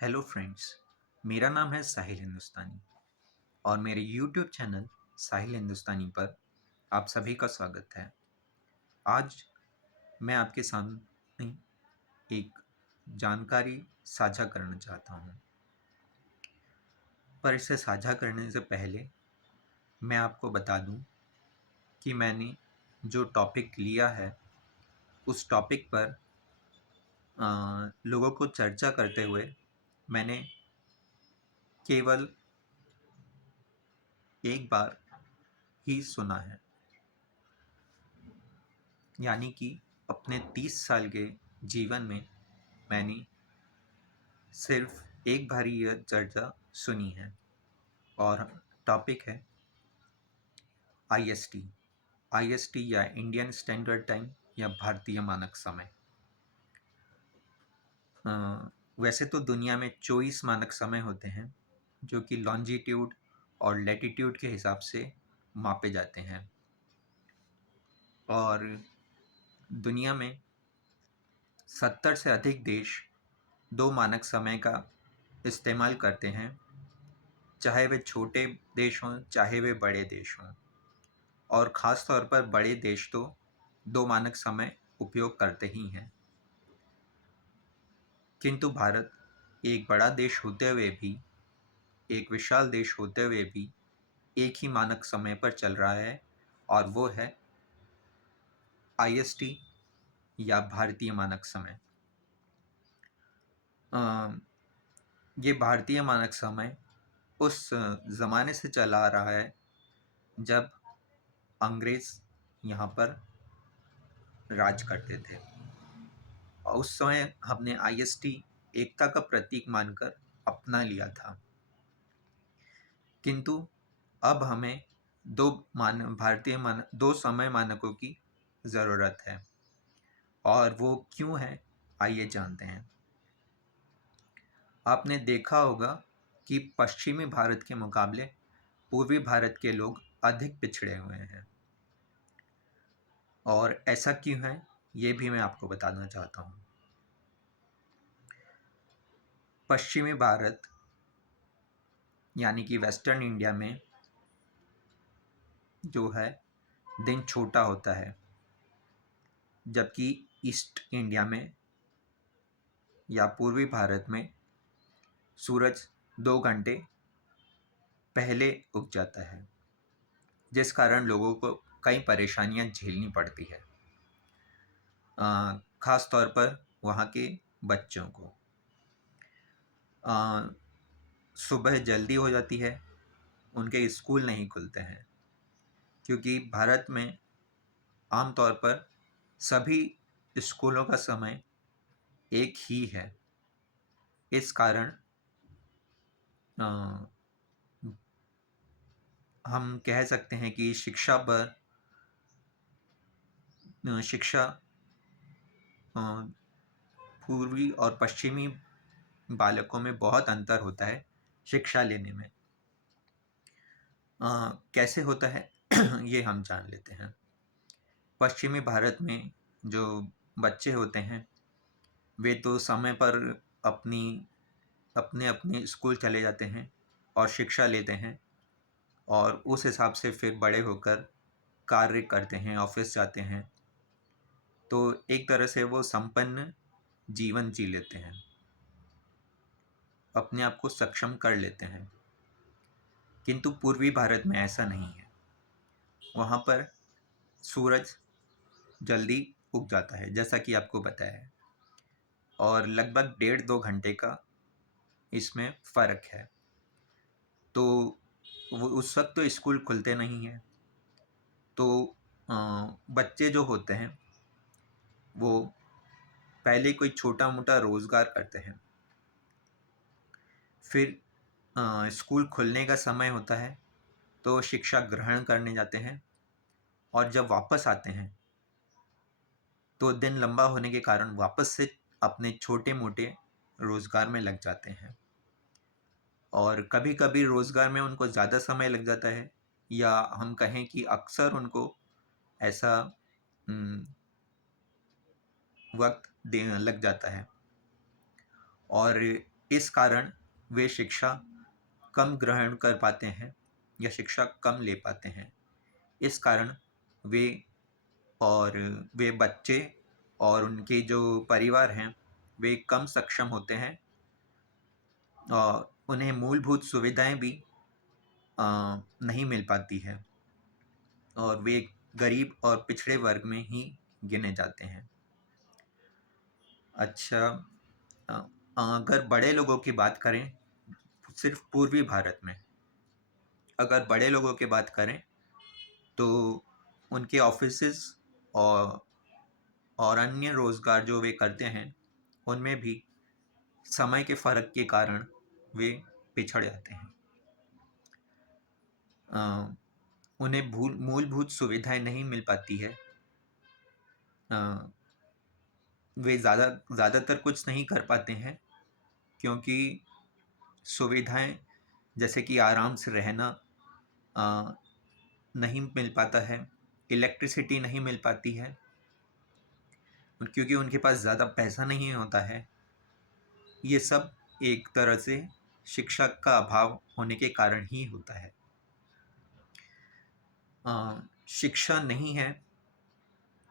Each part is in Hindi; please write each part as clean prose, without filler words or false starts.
Hello friends. मेरा नाम है साहिल हिंदुस्तानी और मेरे यूट्यूब चैनल साहिल हिंदुस्तानी पर आप सभी का स्वागत है। आज मैं आपके सामने एक जानकारी साझा करना चाहता हूँ, पर इसे साझा करने से पहले मैं आपको बता दूँ कि मैंने जो टॉपिक लिया है उस टॉपिक पर लोगों को चर्चा करते हुए मैंने केवल एक बार ही सुना है, यानी कि अपने 30 साल के जीवन में मैंने सिर्फ एक बार ही यह चर्चा सुनी है और टॉपिक है आईएसटी। आईएसटी या इंडियन स्टैंडर्ड टाइम या भारतीय मानक समय। वैसे तो दुनिया में 24 मानक समय होते हैं जो कि लॉन्जिट्यूड और लैटिट्यूड के हिसाब से मापे जाते हैं, और दुनिया में 70 से अधिक देश दो मानक समय का इस्तेमाल करते हैं, चाहे वे छोटे देश हों चाहे वे बड़े देश हों। और ख़ास तौर पर बड़े देश तो दो मानक समय उपयोग करते ही हैं, किंतु भारत एक बड़ा देश होते हुए भी, एक विशाल देश होते हुए भी एक ही मानक समय पर चल रहा है, और वो है आईएसटी या भारतीय मानक समय। ये भारतीय मानक समय उस ज़माने से चला आ रहा है जब अंग्रेज़ यहाँ पर राज करते थे। और उस समय हमने आईएसटी एकता का प्रतीक मानकर अपना लिया था, किंतु अब हमें दो समय मानकों की ज़रूरत है, और वो क्यों है आइए जानते हैं। आपने देखा होगा कि पश्चिमी भारत के मुकाबले पूर्वी भारत के लोग अधिक पिछड़े हुए हैं, और ऐसा क्यों है ये भी मैं आपको बताना चाहता हूँ। पश्चिमी भारत यानी कि वेस्टर्न इंडिया में जो है दिन छोटा होता है, जबकि ईस्ट इंडिया में या पूर्वी भारत में सूरज 2 घंटे पहले उग जाता है, जिस कारण लोगों को कई परेशानियां झेलनी पड़ती है, ख़ास तौर पर वहाँ के बच्चों को। सुबह जल्दी हो जाती है, उनके स्कूल नहीं खुलते हैं, क्योंकि भारत में आमतौर पर सभी स्कूलों का समय एक ही है। इस कारण हम कह सकते हैं कि शिक्षा पूर्वी और पश्चिमी बालकों में बहुत अंतर होता है शिक्षा लेने में। कैसे होता है ये हम जान लेते हैं। पश्चिमी भारत में जो बच्चे होते हैं वे तो समय पर अपनी अपने अपने स्कूल चले जाते हैं और शिक्षा लेते हैं, और उस हिसाब से फिर बड़े होकर कार्य करते हैं, ऑफिस जाते हैं, तो एक तरह से वो संपन्न जीवन जी लेते हैं, अपने आप को सक्षम कर लेते हैं। किंतु पूर्वी भारत में ऐसा नहीं है। वहाँ पर सूरज जल्दी उग जाता है, जैसा कि आपको बताया है, और लगभग 1.5-2 घंटे का इसमें फ़र्क है। तो वो उस वक्त तो स्कूल खुलते नहीं हैं, तो बच्चे जो होते हैं वो पहले कोई छोटा मोटा रोज़गार करते हैं, फिर स्कूल खुलने का समय होता है तो शिक्षा ग्रहण करने जाते हैं, और जब वापस आते हैं तो दिन लंबा होने के कारण वापस से अपने छोटे मोटे रोज़गार में लग जाते हैं, और कभी कभी रोज़गार में उनको ज़्यादा समय लग जाता है, या हम कहें कि अक्सर उनको ऐसा वक्त लग जाता है। और इस कारण वे शिक्षा कम ग्रहण कर पाते हैं या शिक्षा कम ले पाते हैं। इस कारण वे और वे बच्चे और उनके जो परिवार हैं वे कम सक्षम होते हैं और उन्हें मूलभूत सुविधाएं भी नहीं मिल पाती है और वे गरीब और पिछड़े वर्ग में ही गिने जाते हैं। अच्छा, अगर बड़े लोगों की बात करें, सिर्फ पूर्वी भारत में अगर बड़े लोगों की बात करें तो उनके ऑफिसेस और अन्य रोज़गार जो वे करते हैं उनमें भी समय के फ़र्क के कारण वे पिछड़ जाते हैं। उन्हें मूलभूत सुविधाएं नहीं मिल पाती है। वे ज़्यादातर कुछ नहीं कर पाते हैं क्योंकि सुविधाएं जैसे कि आराम से रहना नहीं मिल पाता है, इलेक्ट्रिसिटी नहीं मिल पाती है क्योंकि उनके पास ज़्यादा पैसा नहीं होता है। ये सब एक तरह से शिक्षा का अभाव होने के कारण ही होता है। शिक्षा नहीं है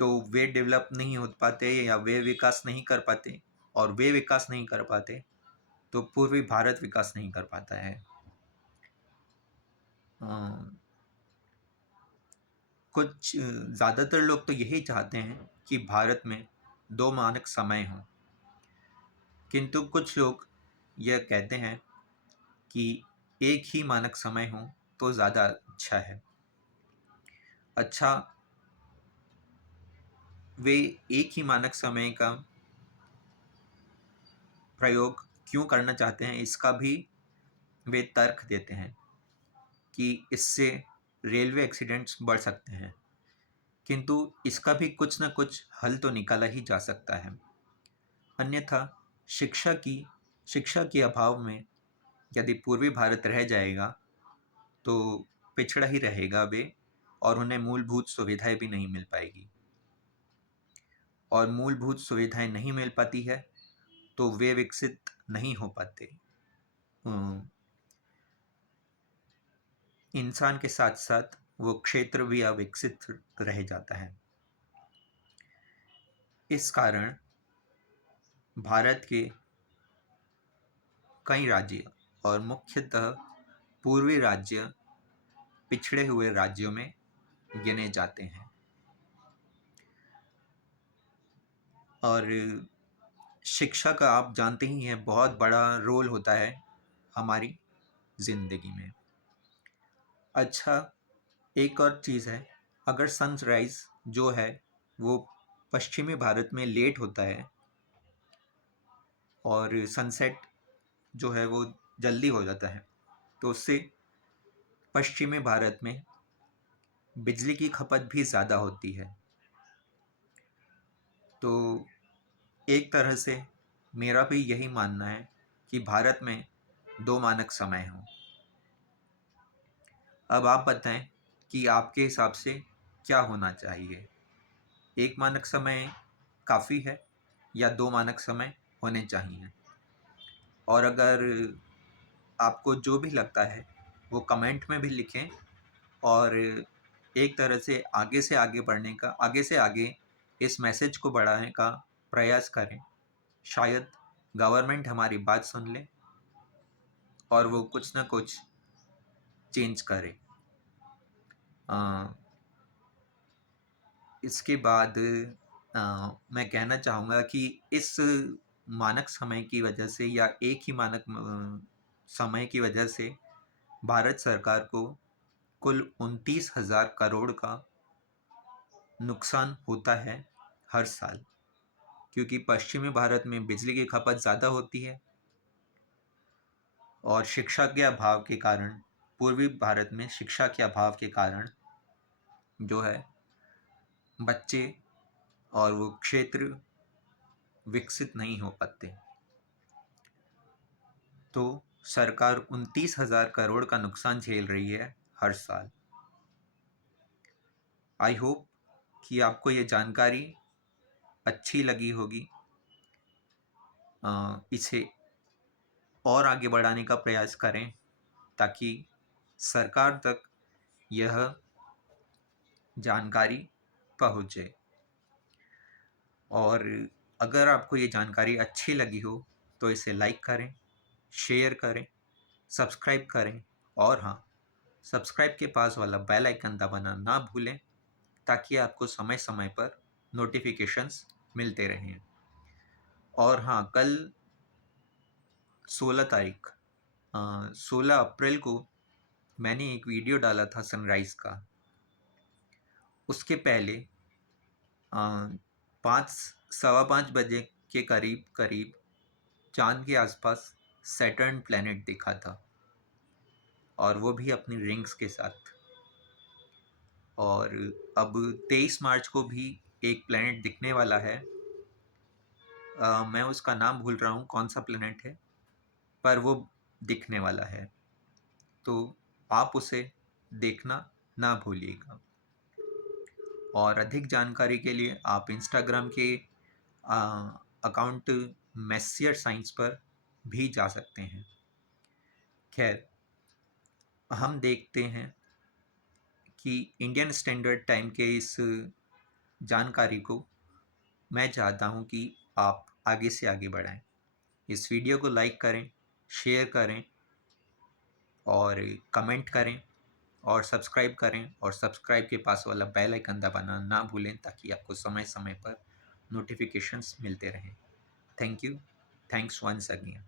तो वे डेवलप नहीं हो पाते या वे विकास नहीं कर पाते, और वे विकास नहीं कर पाते तो पूर्वी भारत विकास नहीं कर पाता है। कुछ ज़्यादातर लोग तो यही चाहते हैं कि भारत में 2 मानक समय हों, किंतु कुछ लोग यह कहते हैं कि एक ही मानक समय हो तो ज़्यादा अच्छा है। अच्छा, वे एक ही मानक समय का प्रयोग क्यों करना चाहते हैं इसका भी वे तर्क देते हैं कि इससे रेलवे एक्सीडेंट्स बढ़ सकते हैं, किंतु इसका भी कुछ न कुछ हल तो निकाला ही जा सकता है। अन्यथा शिक्षा के अभाव में यदि पूर्वी भारत रह जाएगा तो पिछड़ा ही रहेगा वे, और उन्हें मूलभूत सुविधाएं भी नहीं मिल पाएगी, और मूलभूत सुविधाएं नहीं मिल पाती है तो वे विकसित नहीं हो पाते। इंसान के साथ साथ वो क्षेत्र भी अविकसित रह जाता है। इस कारण भारत के कई राज्य और मुख्यतः पूर्वी राज्य पिछड़े हुए राज्यों में गिने जाते हैं। और शिक्षा का आप जानते ही हैं बहुत बड़ा रोल होता है हमारी ज़िंदगी में। अच्छा, एक और चीज़ है, अगर सनराइज़ जो है वो पश्चिमी भारत में लेट होता है और सनसेट जो है वो जल्दी हो जाता है, तो उससे पश्चिमी भारत में बिजली की खपत भी ज़्यादा होती है। तो एक तरह से मेरा भी यही मानना है कि भारत में 2 मानक समय हों। अब आप बताएं कि आपके हिसाब से क्या होना चाहिए? 1 मानक समय काफ़ी है या 2 मानक समय होने चाहिए? और अगर आपको जो भी लगता है वो कमेंट में भी लिखें, और एक तरह से आगे बढ़ने का, आगे से आगे इस मैसेज को बढ़ाने का प्रयास करें। शायद गवर्नमेंट हमारी बात सुन ले और वो कुछ ना कुछ चेंज करे। इसके बाद मैं कहना चाहूँगा कि इस मानक समय की वजह से या एक ही मानक समय की वजह से भारत सरकार को कुल 29,000 करोड़ का नुकसान होता है हर साल, क्योंकि पश्चिमी भारत में बिजली की खपत ज़्यादा होती है और शिक्षा के अभाव के कारण, पूर्वी भारत में शिक्षा के अभाव के कारण जो है बच्चे और वो क्षेत्र विकसित नहीं हो पाते। तो सरकार 29,000 करोड़ का नुकसान झेल रही है हर साल। आई होप कि आपको ये जानकारी अच्छी लगी होगी। इसे और आगे बढ़ाने का प्रयास करें ताकि सरकार तक यह जानकारी पहुँचे। और अगर आपको ये जानकारी अच्छी लगी हो तो इसे लाइक करें, शेयर करें, सब्सक्राइब करें और हाँ, सब्सक्राइब के पास वाला बेल आइकन दबाना ना भूलें ताकि आपको समय समय पर नोटिफिकेशंस मिलते रहें। और हाँ, कल 16 अप्रैल को मैंने एक वीडियो डाला था सनराइज़ का। उसके पहले 5 सवा 5 बजे के करीब करीब चाँद के आसपास सैटर्न प्लैनेट दिखा था, और वो भी अपनी रिंग्स के साथ। और अब 23 मार्च को भी एक प्लैनेट दिखने वाला है। मैं उसका नाम भूल रहा हूँ कौन सा प्लैनेट है, पर वो दिखने वाला है, तो आप उसे देखना ना भूलिएगा। और अधिक जानकारी के लिए आप इंस्टाग्राम के अकाउंट मेसियर साइंस पर भी जा सकते हैं। खैर, हम देखते हैं कि इंडियन स्टैंडर्ड टाइम के इस जानकारी को मैं चाहता हूं कि आप आगे से आगे बढ़ाएं। इस वीडियो को लाइक करें, शेयर करें और कमेंट करें और सब्सक्राइब करें, और सब्सक्राइब के पास वाला बेल आइकन दबाना ना भूलें ताकि आपको समय समय पर नोटिफिकेशंस मिलते रहें। Thank you. Thanks once again.